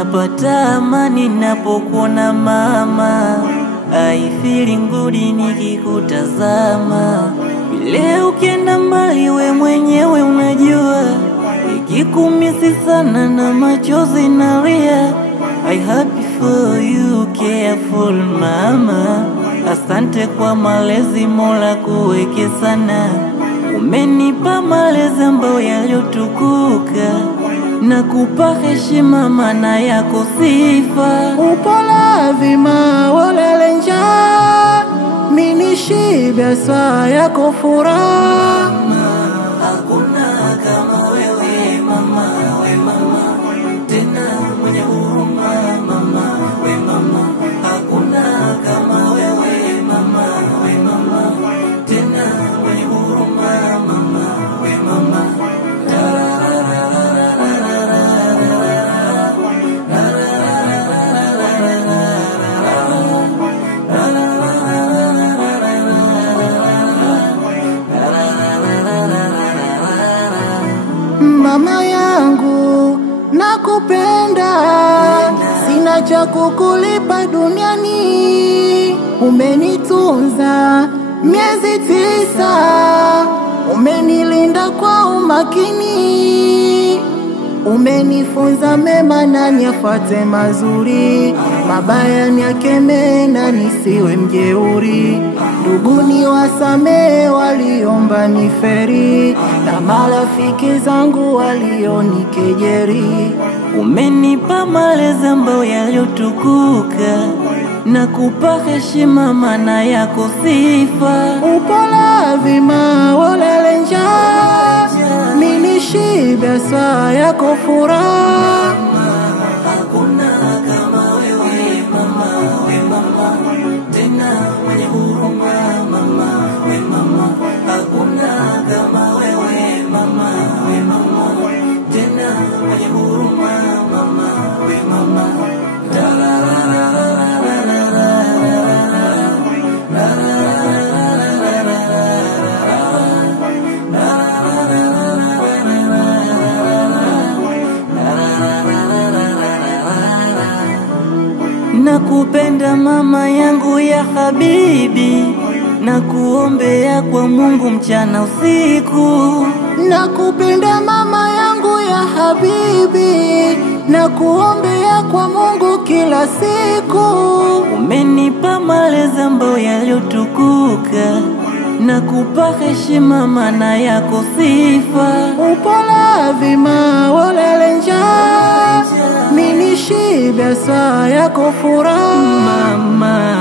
napata amani napokuona mama. I feeling good nikikutazama. Vile ukienda mbali we mwenyewe unajua, nikikumisi sana na machozi nalia. I happy for you, careful mama. Asante kwa malezi Mola kuweke sana. Umenipa malezi ambayo yaliyotukuka, nakupa heshima maana yako sifa. Upola vima walele njaa, mini shibe saa yako furaha. Hakuna kama wewe mama, we mama, tena mwenye huruma mama, we mama. Hakuna kama wewe mama, we mama, tena mwenye huruma mama, we mama. Mama yangu nakupenda, sina cha kukulipa duniani. Umenitunza miezi 9, umenilinda kwa umakini. Umenifunza mema na nifuate mazuri, mabaya niakeme na nisiwe mjeuri. Ndugu ni wasame waliomba niferi, na marafiki zangu walionikejeri. Umenipa malezi ambayo yaliyotukuka, nakupa heshima maana yako sifa. Upola vima walele njaa, mini shibe saa yako furaha. Hakuna kama wewe mama, we mama, tena mwenye huruma mama, we mama. Hakuna kama wewe mama, we mama, tena mwenye huruma mama, we mama. Nakupenda mama yangu ya habibi, nakuombea kwa Mungu mchana usiku. Nakupenda mama yangu ya habibi, nakuombea kwa Mungu kila siku. Umenipa malezi ambayo yaliyotukuka, nakupa heshima maana yako sifa. Upola vima walele njaa, mini shibe saa yako furaha. Mama